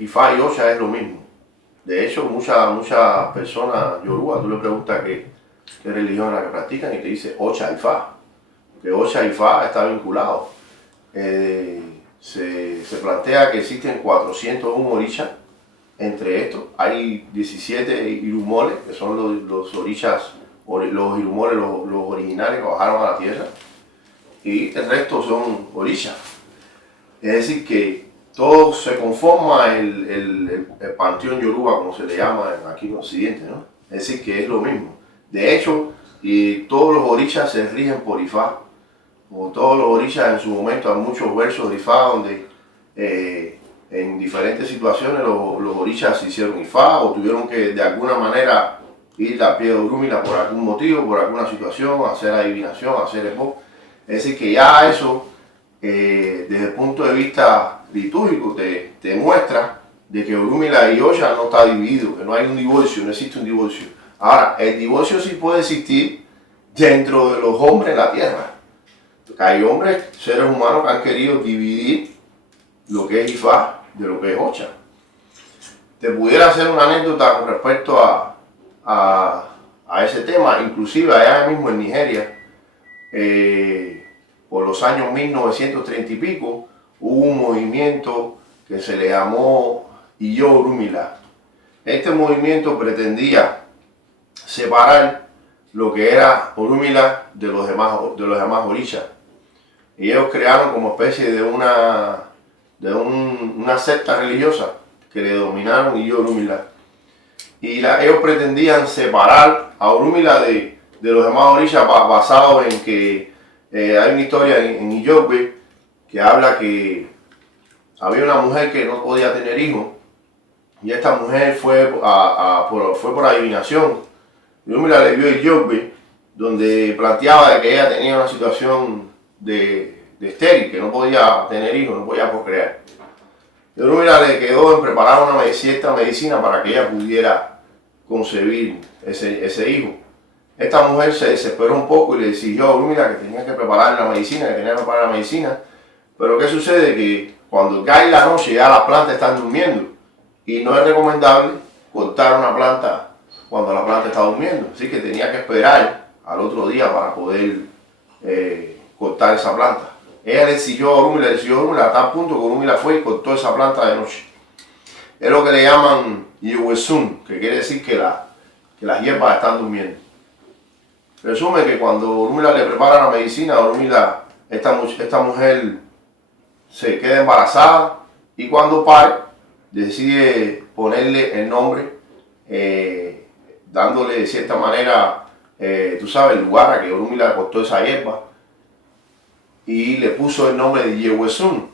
Ifá y Ocha es lo mismo. De hecho, muchas personas yoruba, tú le preguntas qué religión es la que practican y te dice Ocha Ifá. Que Ocha y Ifá está vinculado. Se plantea que existen 401 orishas. Entre estos hay 17 irumoles, que son los orishas, los irumoles, los originales que bajaron a la tierra. Y el resto son orishas. Es decir, que todo se conforma el panteón yoruba, como se le llama aquí en Occidente, ¿no? Es decir, que es lo mismo. De hecho, todos los orishas se rigen por Ifá. Como todos los orishas en su momento, hay muchos versos de Ifá donde en diferentes situaciones los orishas se hicieron Ifá o tuvieron que de alguna manera ir a pie de Orúmila por algún motivo, por alguna situación, hacer adivinación, hacer epo. Es decir, que ya eso, desde el punto de vista litúrgico, te muestra de que Orúmila y Ocha no está dividido, que no hay un divorcio, no existe un divorcio. Ahora, el divorcio sí puede existir dentro de los hombres en la tierra. Porque hay hombres, seres humanos que han querido dividir lo que es Ifá de lo que es Ocha. Te pudiera hacer una anécdota con respecto a ese tema, inclusive allá mismo en Nigeria, por los años 1930 y pico, hubo un movimiento que se le llamó Iyo Orúmila. Este movimiento pretendía separar lo que era Orúmila de los demás orishas. Y ellos crearon como especie de una secta religiosa que le denominaron Iyo Orúmila. Y ellos pretendían separar a Orúmila de los demás orishas basado en que hay una historia en Iyogbe que habla que había una mujer que no podía tener hijos y esta mujer fue por adivinación. Orúmila le vio a Iyogbe donde planteaba que ella tenía una situación de estéril, que no podía tener hijos, no podía procrear. Orúmila le quedó en preparar cierta medicina para que ella pudiera concebir ese hijo. Esta mujer se desesperó un poco y le exigió a Orúmila que tenía que preparar la medicina, pero ¿qué sucede? Que cuando cae la noche ya las plantas están durmiendo y no es recomendable cortar una planta cuando la planta está durmiendo, así que tenía que esperar al otro día para poder cortar esa planta. Ella le exigió a Orúmila a tal punto que Orúmila fue y cortó esa planta de noche. Es lo que le llaman Yewesun, que quiere decir que las hierbas están durmiendo. Resume que cuando Orúmila le prepara la medicina, esta mujer se queda embarazada y cuando pare decide ponerle el nombre, dándole de cierta manera, tú sabes, el lugar a que Orúmila cortó esa hierba y le puso el nombre de Yewesun.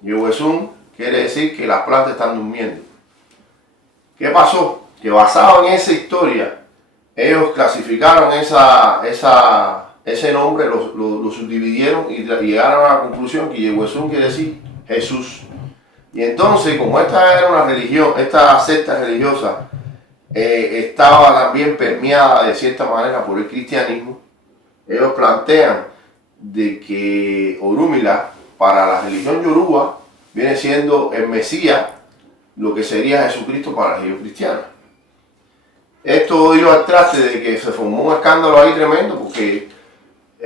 Yewesun quiere decir que las plantas están durmiendo. ¿Qué pasó? Que basado en esa historia, ellos clasificaron ese nombre, lo subdividieron y llegaron a la conclusión que Yewesun quiere decir Jesús. Y entonces, como esta era una religión, esta secta religiosa estaba también permeada de cierta manera por el cristianismo, ellos plantean de que Orúmila, para la religión yoruba, viene siendo el Mesías, lo que sería Jesucristo para la religión cristiana. Esto dio al traste de que se formó un escándalo ahí tremendo, porque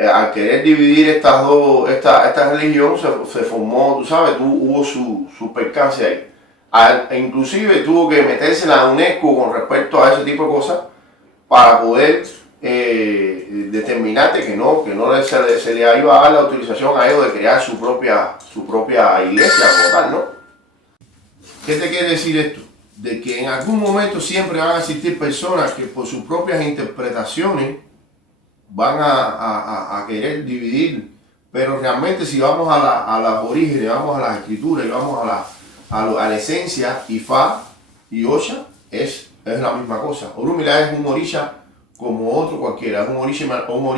al querer dividir esta religión se formó, tú sabes, hubo su percance ahí. Inclusive tuvo que meterse la UNESCO con respecto a ese tipo de cosas para poder determinar que no se le iba a dar la autorización a ellos de crear su propia iglesia como tal, ¿no? ¿Qué te quiere decir esto? De que en algún momento siempre van a existir personas que por sus propias interpretaciones van a querer dividir, pero realmente si vamos a los orígenes, vamos a las escrituras y vamos a la esencia, Ifá y Ocha es la misma cosa. Orúmila es un orisha como otro cualquiera, es un orisha como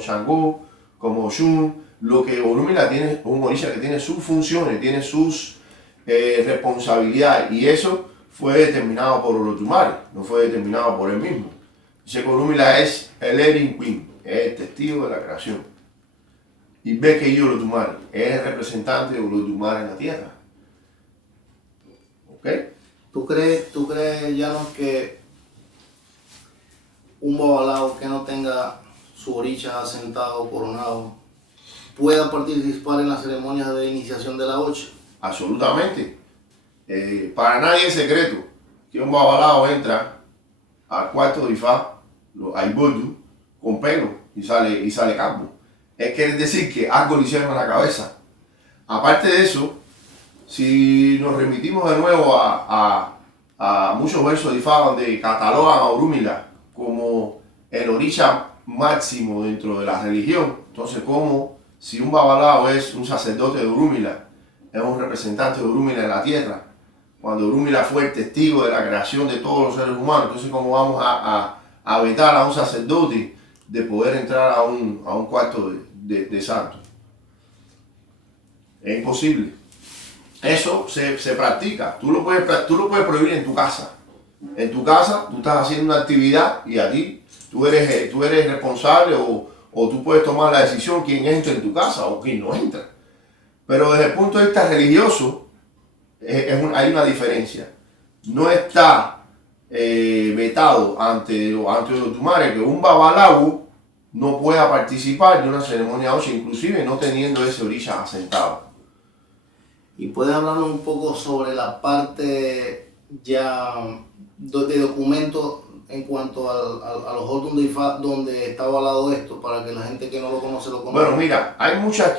Shangó, como Oshun. Lo que Orúmila tiene es un orisha que tiene sus funciones, tiene sus responsabilidades, y eso fue determinado por Olodumare, no fue determinado por él mismo. Dice que Orúmila es el Erin Queen, es el testigo de la creación. Y ve que Olodumare es el representante de Olodumare en la tierra. tú crees, Llanos, que un babalao que no tenga su oricha asentado o coronado pueda participar en las ceremonias de iniciación de la ocha? Absolutamente. Para nadie es secreto que un babalao entra al cuarto de Ifá, al Bodu, con pelo y sale calvo. Es quiere decir que algo le hicieron en la cabeza. Aparte de eso, si nos remitimos de nuevo a muchos versos de Ifá donde catalogan a Orúmila como el orisha máximo dentro de la religión, entonces como si un babalao es un sacerdote de Orúmila, es un representante de Orúmila en la tierra, cuando Orúmila fue el testigo de la creación de todos los seres humanos, entonces cómo vamos a vetar a un sacerdote de poder entrar a un cuarto de santo. Es imposible. Eso se practica. Tú lo puedes prohibir en tu casa. En tu casa tú estás haciendo una actividad y a ti tú eres responsable o tú puedes tomar la decisión quién entra en tu casa o quién no entra. Pero desde el punto de vista religioso hay una diferencia. No está vetado ante los tumares que un babalao no pueda participar de una ceremonia ocha, inclusive no teniendo ese orisha asentado. ¿Y puedes hablarnos un poco sobre la parte ya de documentos en cuanto a los Otum de Ifá donde está avalado esto, para que la gente que no lo conoce lo conozca? Bueno, mira, hay mucha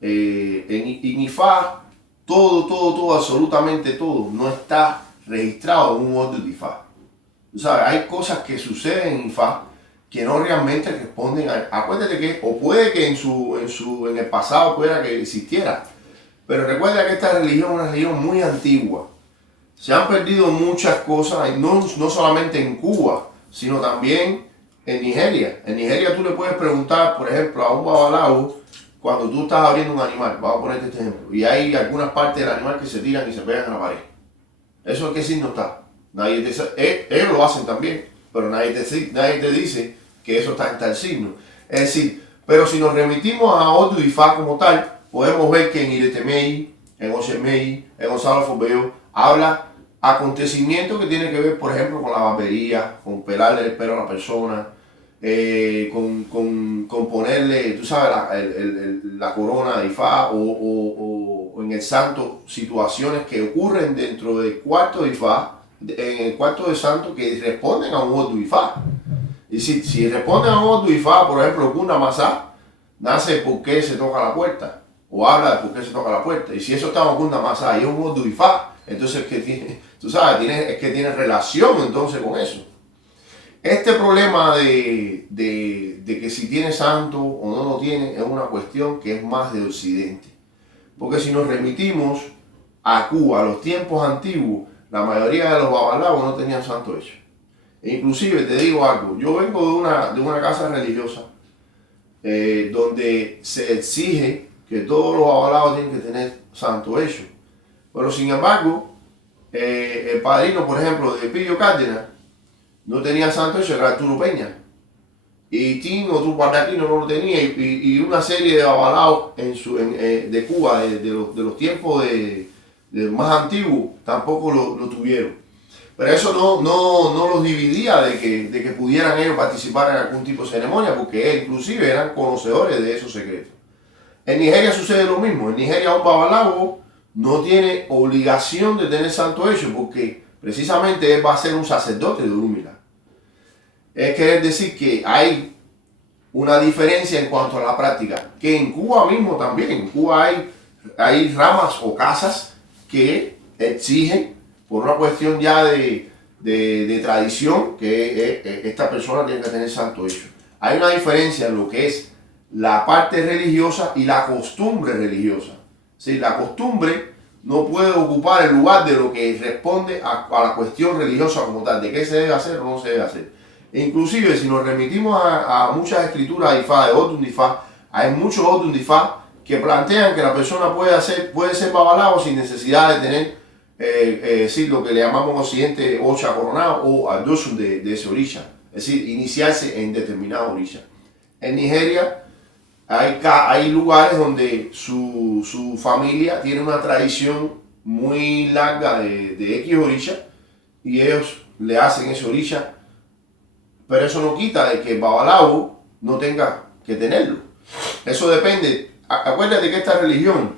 en Ifá, todo, absolutamente todo, no está registrado en un Otum de Ifá. O sea, hay cosas que suceden en Ifá que no realmente responden acuérdate que, o puede que en el pasado pueda que existiera, pero recuerda que esta religión es una religión muy antigua. Se han perdido muchas cosas, no solamente en Cuba, sino también en Nigeria. En Nigeria tú le puedes preguntar, por ejemplo, a un babalao, cuando tú estás abriendo un animal, vamos a ponerte este ejemplo, y hay algunas partes del animal que se tiran y se pegan a la pared. ¿Eso en qué signo está? Ellos lo hacen también, pero nadie te dice que eso está en tal signo. Es decir, pero si nos remitimos a Odu Ifá como tal, podemos ver que en Iretemei, en Oshemei, en Gonzalo Forbeo, habla acontecimientos que tienen que ver, por ejemplo, con la barbería, con pelarle el pelo a la persona, con ponerle, tú sabes, la corona de Ifá o en el santo, situaciones que ocurren dentro del cuarto de Ifá, en el cuarto de santo que responden a un Odu Ifá. Y si responden a un Odu Ifá, por ejemplo, Guna Masá, nace porque se toca la puerta, o habla de por qué se toca la puerta. Y si eso está en Guna Masá y es un Odu Ifá, entonces que tiene, tú sabes, es que tiene relación entonces con eso. Este problema de que si tiene santo o no lo tiene es una cuestión que es más de Occidente. Porque si nos remitimos a Cuba, a los tiempos antiguos, la mayoría de los babalaos no tenían santo hecho. E inclusive te digo algo, yo vengo de una casa religiosa donde se exige que todos los babalaos tienen que tener santo hecho. Pero sin embargo, el padrino, por ejemplo, de Pillo Cárdenas, no tenía santo hecho, era Arturo Peña. Y Tino Tupacaquino no lo tenía, y una serie de babalaos de Cuba, de los tiempos de más antiguos, tampoco lo tuvieron. Pero eso no los dividía de que pudieran ellos participar en algún tipo de ceremonia, porque inclusive eran conocedores de esos secretos. En Nigeria sucede lo mismo. En Nigeria un babalao no tiene obligación de tener santo hecho, porque precisamente él va a ser un sacerdote de Orúmila. Es querer decir que hay una diferencia en cuanto a la práctica, que en Cuba mismo también. En Cuba hay ramas o casas que exigen, por una cuestión ya de tradición, que esta persona tiene que tener santo hecho. Hay una diferencia en lo que es la parte religiosa y la costumbre religiosa. ¿Sí? La costumbre no puede ocupar el lugar de lo que responde a la cuestión religiosa como tal, de qué se debe hacer o no se debe hacer. E inclusive, si nos remitimos a muchas escrituras de Ifá, de Otum de Ifá, hay muchos Otum de Ifá que plantean que la persona puede ser babalao sin necesidad de tener lo que le llamamos en Occidente ocha coronado o aldosum de ese orisha, es decir, iniciarse en determinado orisha. En Nigeria hay lugares donde su familia tiene una tradición muy larga de X orisha y ellos le hacen ese orisha, pero eso no quita de que el babalao no tenga que tenerlo. Eso depende. Acuérdate que esta religión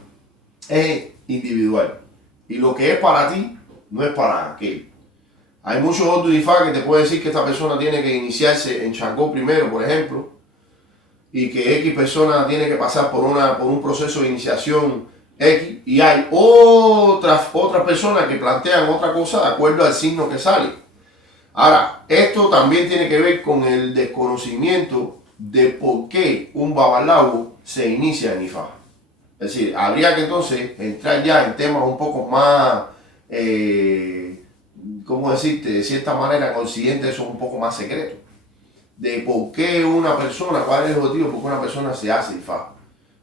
es individual y lo que es para ti no es para aquel. Hay muchos Ordu Ifá que te pueden decir que esta persona tiene que iniciarse en Changó primero, por ejemplo, y que X persona tiene que pasar por un proceso de iniciación X, y hay otras personas que plantean otra cosa de acuerdo al signo que sale. Ahora, esto también tiene que ver con el desconocimiento de por qué un babalao se inicia en Ifá. Es decir, habría que entonces entrar ya en temas un poco más, ¿cómo decirte? De cierta manera, en Occidente eso es un poco más secreto. De por qué una persona, cuál es el motivo por qué una persona se hace Ifá.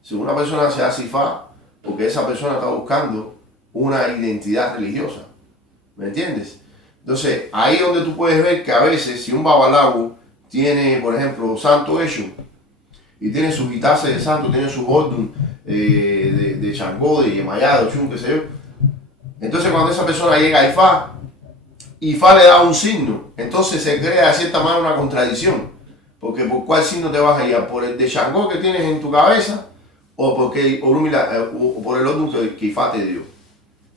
Si una persona se hace Ifá, porque esa persona está buscando una identidad religiosa. ¿Me entiendes? Entonces, ahí es donde tú puedes ver que a veces, si un babalao tiene, por ejemplo, santo hecho, y tiene sus guitases de santo, tiene sus ordun de Changó, de Yemayá, de Ochun, qué sé yo, entonces cuando esa persona llega a Ifá, Ifá le da un signo, entonces se crea de cierta manera una contradicción, porque ¿por cuál signo te vas a ir? ¿Por el de Changó que tienes en tu cabeza? ¿O porque o por el ordun que Ifá te dio?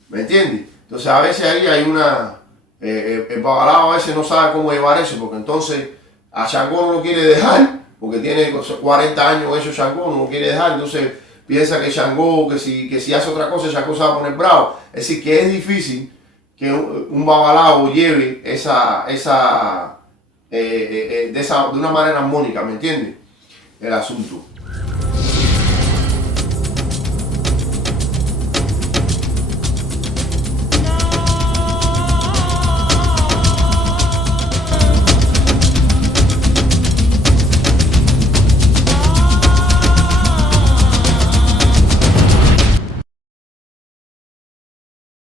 ¿Me entiendes? Entonces a veces ahí hay una... el babalao a veces no sabe cómo llevar eso, porque entonces a Changó no lo quiere dejar, porque tiene 40 años hecho Changó, no lo quiere dejar, entonces piensa que Changó, que si hace otra cosa, Changó se va a poner bravo. Es decir, que es difícil que un babalao lleve de una manera armónica, ¿me entiendes? El asunto.